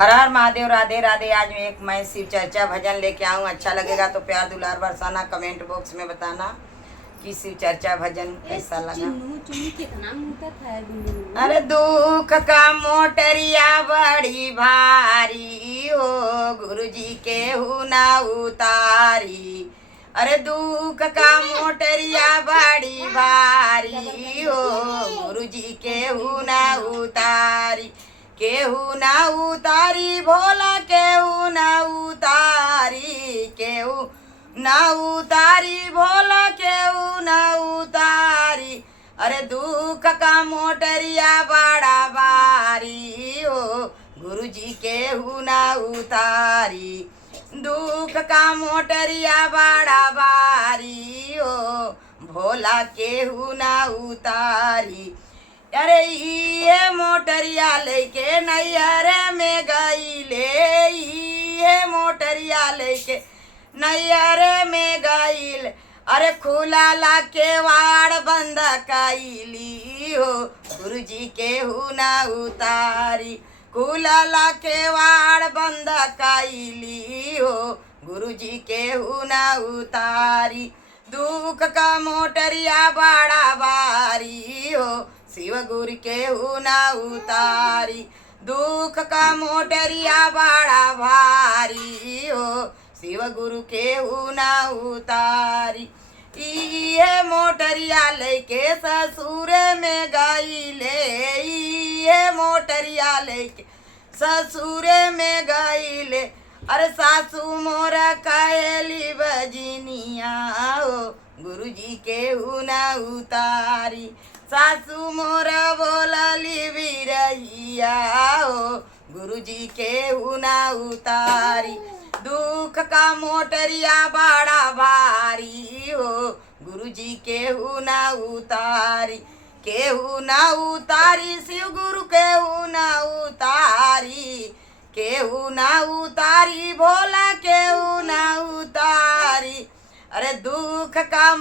हर हर महादेव, राधे राधे। आज मैं शिव चर्चा भजन लेके आऊँ। अच्छा लगेगा तो प्यार दुलार बरसाना, कमेंट बॉक्स में बताना कि शिव चर्चा भजन कैसा लगा। अरे दुख का मोटरिया बड़ी भारी हो, गुरुजी के हुना उतारी। अरे दुख का मोटरिया बड़ी भारी हो, गुरुजी के हुना उतारी। केहू ना उतारी भोला, केहू ना उतारी, केहू ना उतारी भोला, केहू ना उतारी। अरे दुख का मोटरिया बड़ा भारी हो, गुरुजी केहू ना उतारी। दुख का मोटरिया बड़ा भारी हो, भोला केहू ना उतारी। अरे ये मोटरिया लेके नैयर में गईले, ये मोटरिया लेके नैयर में गईल। अरे खुला ला के वाड़ बंद कैली हो, गुरुजी के हुना उतारी। खुला ला के वाड़ बंद कैली हो, गुरुजी के हुना उतारी। दुख का मोटरिया बड़ा भारी हो, शिव गुरु के हुना उतारी। दुख का मोटरिया बड़ा भारी हो, शिव गुरु के हुना उतारी। ये मोटरिया लेके ससुर में गईले, ये मोटरिया लेके ससुर में गईले। अरे सासू मोरा कायली बजनिया हो, गुरुजी के हुना उतारी। सासू मोरा बोलली बिरहिया हो, गुरुजी के हुना उतारी। दुख का मोटरिया बड़ा भारी हो, गुरुजी के हुना उतारी। केहू ना उतारी शिव गुरु केहू ना उतारी, केहू ना उतारी भोला केहू ना उतारी। अरे दुख का